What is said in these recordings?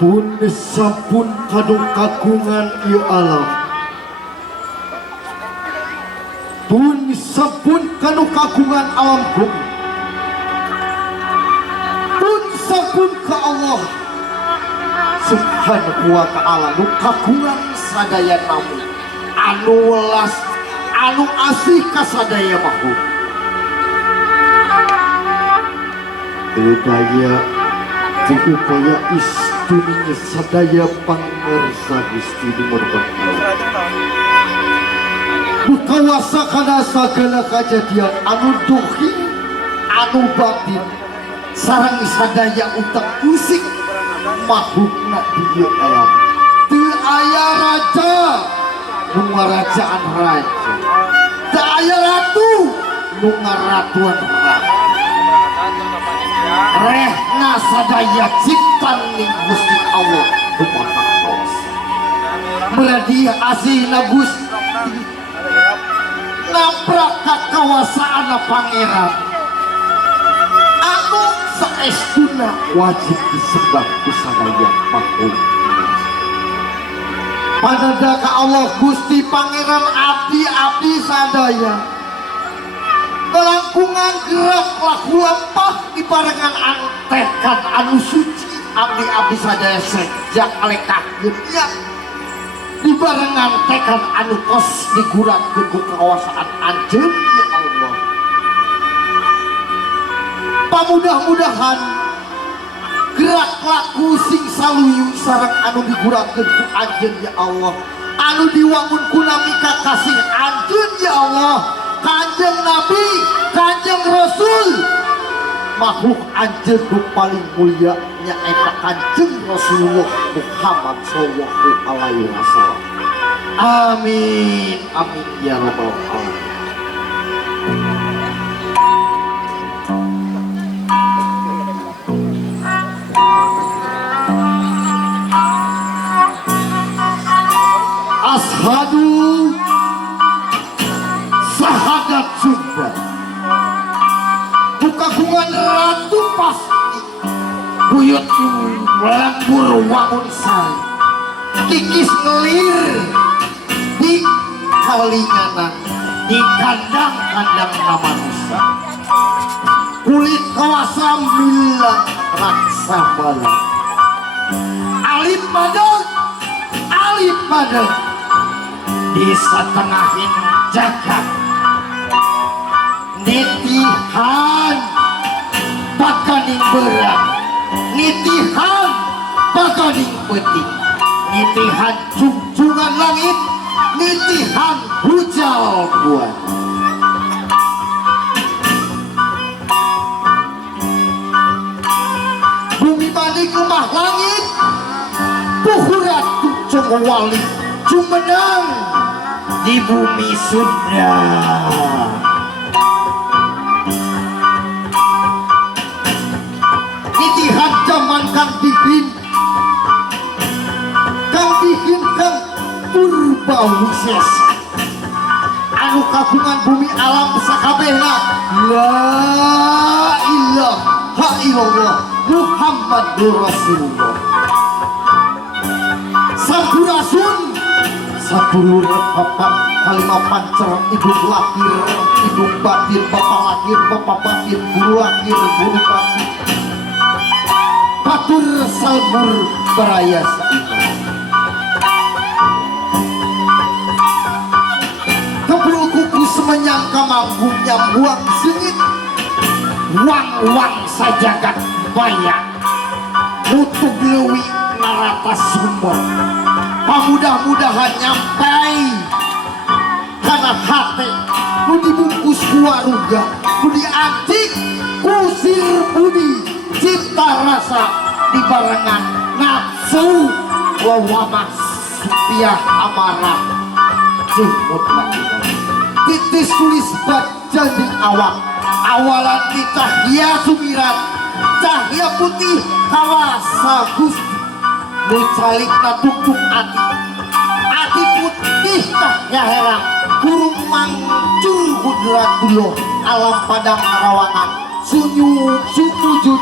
pun sampun kadung kagungan ieu alam, pun sampun kadung kagungan alam bumi, pun sampun ka Allah Subhanahu wa ta'ala nu kagungan sadaya namu anu welas anu asih ka sadaya makhluk. Daya upaya istuninya sadaya pangersa Gusti Dimurban berkawasa kana sagala kejadian anu dohir anu batin sareng sadaya utak usik makhlukna di ieu alam. Teu aya raja nu ngarajaan raja, teu aya ratu nu ngaratuan ratu. Rehna sadaya ciptaan ning Gusti Allah Subhanahu wa ta'ala. Beradi asihna Gusti nabrak kakawasaana pangeran anu saestuna wajib disembah ku sadaya makhluk. Padada ka Allah Gusti pangeran abdi-abdi sadaya kelangkungan gerak laku lempah dibarengan antekan anu suci abdi-abdi sadaya sejak alekakeun nya dibarengan tekan anu tos diguratkeun ku kekuasaan anjeun ya Allah. Pamudah-mudahan gerak laku sing saluyu sareng anu diguratkeun ku anjeun ya Allah, anu diwangun ku nami kakasih anjeun ya Allah, Kanjeng Nabi, Kanjeng Rasul, makhluk anjeun nu paling mulia nyaeta Kanjeng Rasulullah Muhammad sallallahu alaihi wasallam. Amin amin ya rabbal alamin. Ashadu sahadat Sunda bukagungan ratu pasti buyut lembur wangun say kikis ngelir di kalinganan di kandang-kandang manusia kulit kawasa milang raksa bala alif badan di setengahin jagat nitihan bakaning berat, nitihan bakaning peti, nitihan junjungan langit, nitihan hujal buat. Bumi balik kemah langit puhurat cung wali cumenang di bumi Sunda. Nitihan zaman Kang Dihin Kang Purba Wisesa anu kagungan bumi alam sakabehna la ilaha illallah Muhammadur Rasulullah. Sampurasun sabulur bapak kalimah pancer ibu lahir ibu batin bapak lahir bapak batin guru lahir guru batin batur salbur beraya saina kebul kuku semenyangka mampu nyambuang sengit wang-wang sajagat banyak mutu lewi narata sumber mudah-mudahan nyampai karena hati ku dibungkus keluarga ku diantik kusir budi cinta rasa dibarengan nafsu wawamas sepiah amarah jumut makinah titis tulis baca di awak awalan di cahya sumiran cahya putih kawasa gusti mencalik tutup ati putih cahya herang burung mancur budrat dulu alam padang rawangan sunyuk sukujud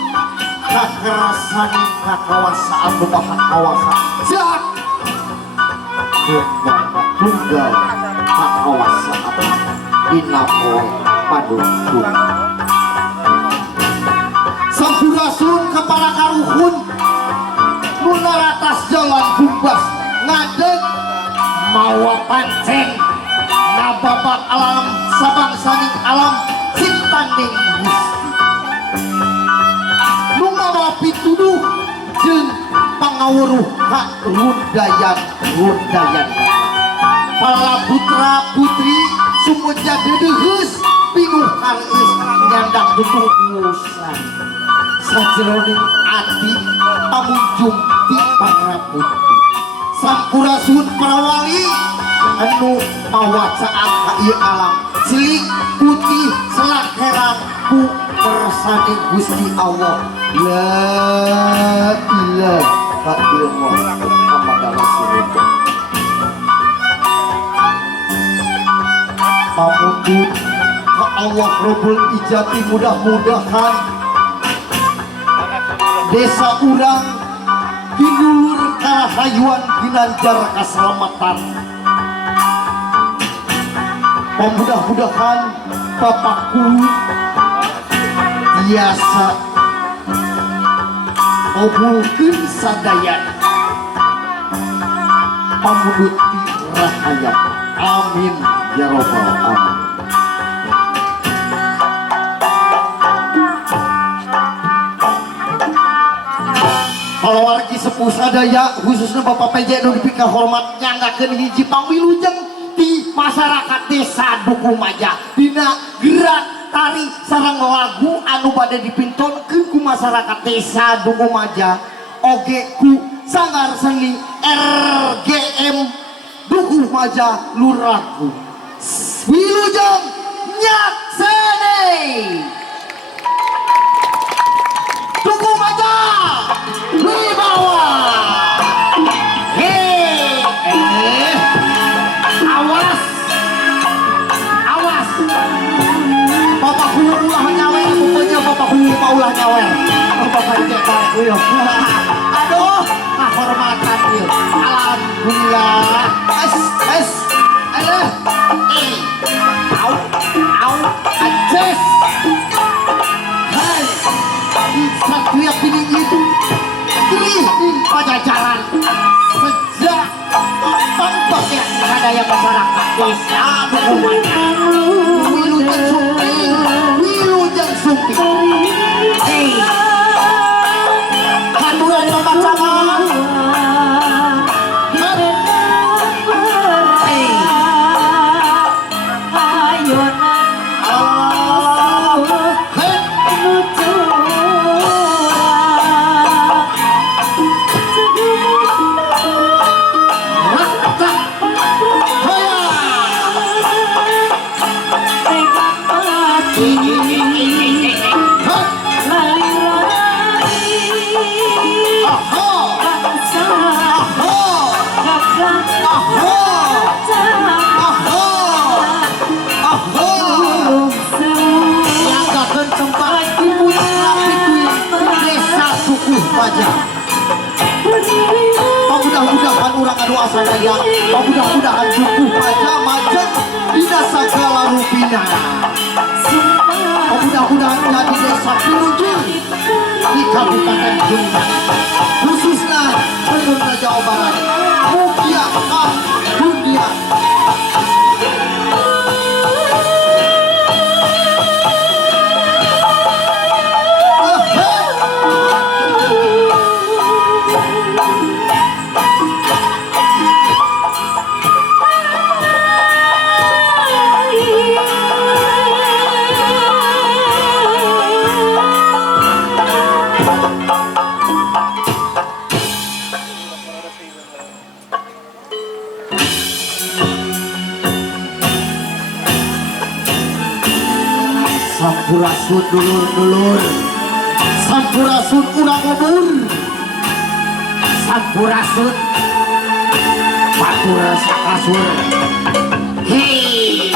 kakerasan kakawasaan bebahan kawasan jahat tunggal kakawasaan inapoe padungkung sampurasun kepala karuhun munaratas jalan bumbas ngadeg mawa panceng nababak alam sabangsaning alam cintaning gusti nu mawa pituduh jeung pangawuruh hak rundayan para putra putri sumuja dedeheus pinuh hareus nyandang tutuh musan sajroning ati pamunjung ti pangraputi sampurasun para wali anu mawacaan ka ieu alam cilik putih selak heran ku kersane Gusti Allah la ilaha illallah Muhammadur Rasulullah pamundut ka Allah Rabbul Ijati mudah-mudahan desa urang dinulur kahayuan ginanjar keselamatan mudah-mudahan bapakku biasa obulkeun sadaya pamundut ti rahayat amin ya rabbal alamin. Kalau wargi sepuh sadaya khususnya Bapak PJ nu dipika hormat nyanggakeun hiji pangwilujeng di masyarakat desa Dukumaja dina gerak tari sareng lagu anu bade dipintonkeun ku masyarakat desa Dukumaja oge ku sanggar seni RGM Dukumaja Luragu wilujeng nyaksene Dukumaja wibawa awas bapak hulu ulah nyawer pokoknya bapak hulu ulah nyawer bapak cek tarik yo aduh kehormatan yo alhamdulillah es au ajes hai satria piningit di Pajajaran sejak bangkok ya ada yang masyarakat desa Dukumaja wilujeng sumpi hei kanduran pemacaman hei mudah-mudahan urang anu asadaya mudah-mudahan Dukumaja majeng dina sagala rupina mudah-mudahan jadi desa pinujung di Kabupaten Jombang khususnya Penuh Jawa Barat mugia dunia sampurasun dulur-dulur sampurasun urang lebur sampurasun batur sakasur hei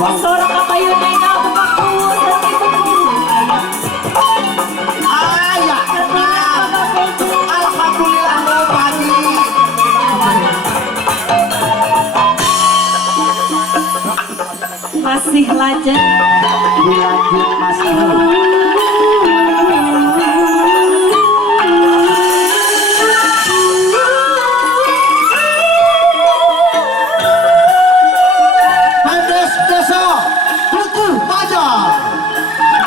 Seorang kapayon ay nabukakuha sa tipong Ayah, alhamdulillah lo pagi. masih lanjut. Dilanjut masih. Hades Desa, Duku Maja,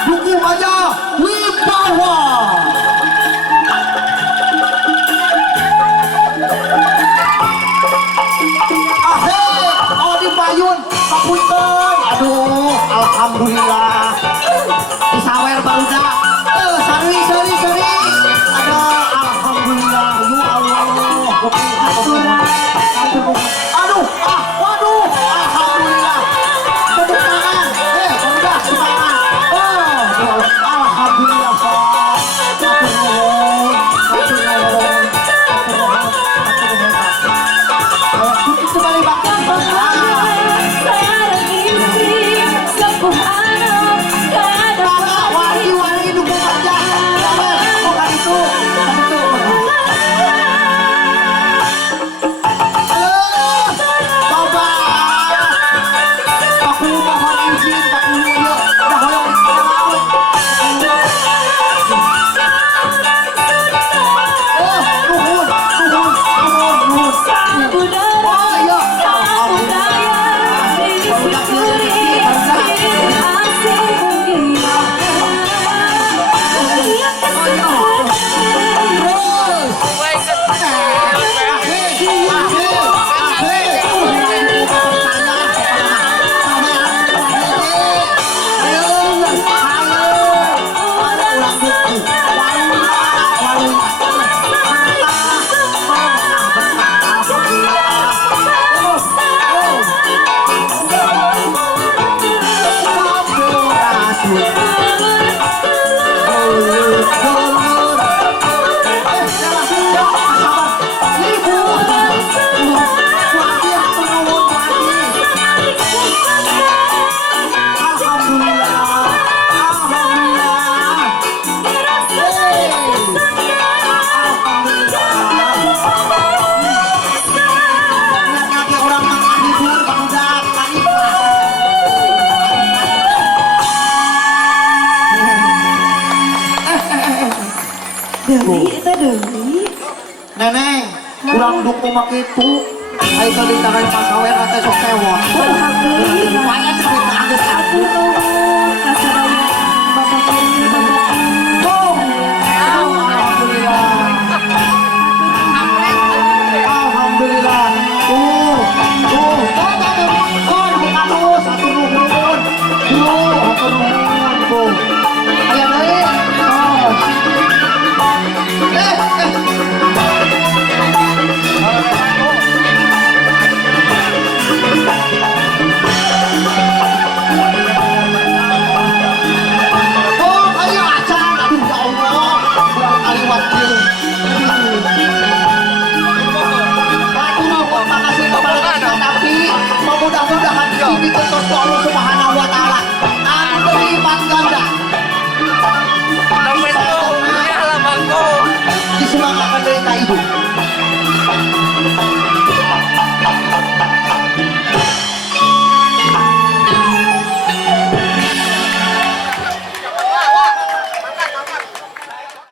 Duku Maja, Wibawa. Odi Bayun, Kapunten. Aduh, alhamdulillah. Disawer barudak. Sari. Aduh, alhamdulillah. Ya Allah. Aduh, waduh, alhamdulillah. Tepuk tangan. Barudak semangat. Alhamdulillah. Kembali bakal Seorang istri sepuh anak kadang wali dukung aja. Bukan itu. Bapak, aku mohon izin, Pak Mulyo, udah hoyong di laut. Nuhun. Oh iya, alhamdulillah. Barudak rezeki, Neneng, kurang dukung mak itu. Ayo tadi tangan pasawer nanti sok tewon. Lumayan cerita ada satu. Alhamdulillah. Alhamdulillah. Satu nuhun. Ayo naik. Mudah-mudahan ini terus Allah Subhanahu wa taala akan berlipat ganda. Di semangat penderita